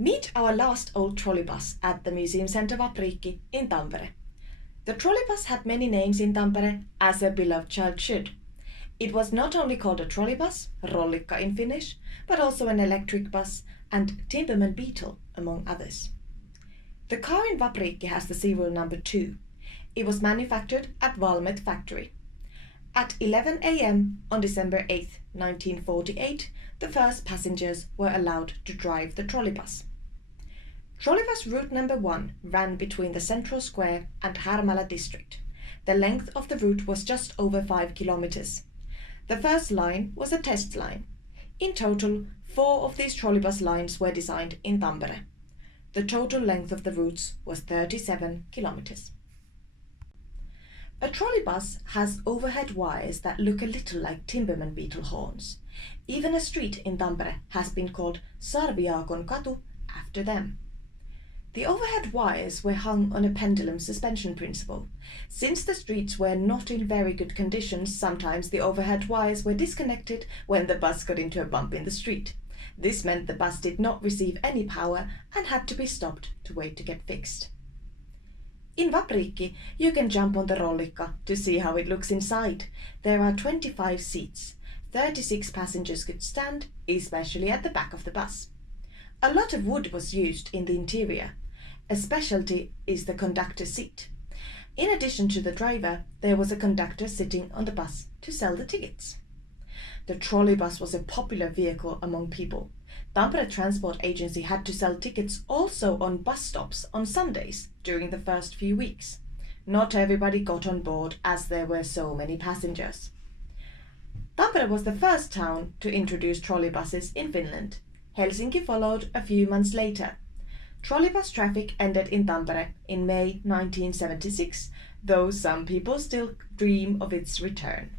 Meet our last old trolleybus at the museum centre Vapriikki in Tampere. The trolleybus had many names in Tampere, as a beloved child should. It was not only called a trolleybus, rollikka in Finnish, but also an electric bus and Timberman Beetle, among others. The car in Vapriikki has the serial number 2. It was manufactured at Valmet factory. At 11 a.m. on December 8, 1948, the first passengers were allowed to drive the trolleybus. Trolleybus route number 1 ran between the central square and Harmala district. The length of the route was just over 5 kilometers. The first line was a test line. In total, 4 of these trolleybus lines were designed in Tampere. The total length of the routes was 37 kilometers. A trolleybus has overhead wires that look a little like Timberman Beetle horns. Even a street in Tampere has been called Sarviaakon katu after them. The overhead wires were hung on a pendulum suspension principle. Since the streets were not in very good condition, sometimes the overhead wires were disconnected when the bus got into a bump in the street. This meant the bus did not receive any power and had to be stopped to wait to get fixed. In Vapriikki, you can jump on the rollikka to see how it looks inside. There are 25 seats. 36 passengers could stand, especially at the back of the bus. A lot of wood was used in the interior. A specialty is the conductor's seat. In addition to the driver, there was a conductor sitting on the bus to sell the tickets. The trolleybus was a popular vehicle among people. Tampere Transport Agency had to sell tickets also on bus stops on Sundays during the first few weeks. Not everybody got on board as there were so many passengers. Tampere was the first town to introduce trolleybuses in Finland. Helsinki followed a few months later. Trolleybus traffic ended in Tampere in May 1976, though some people still dream of its return.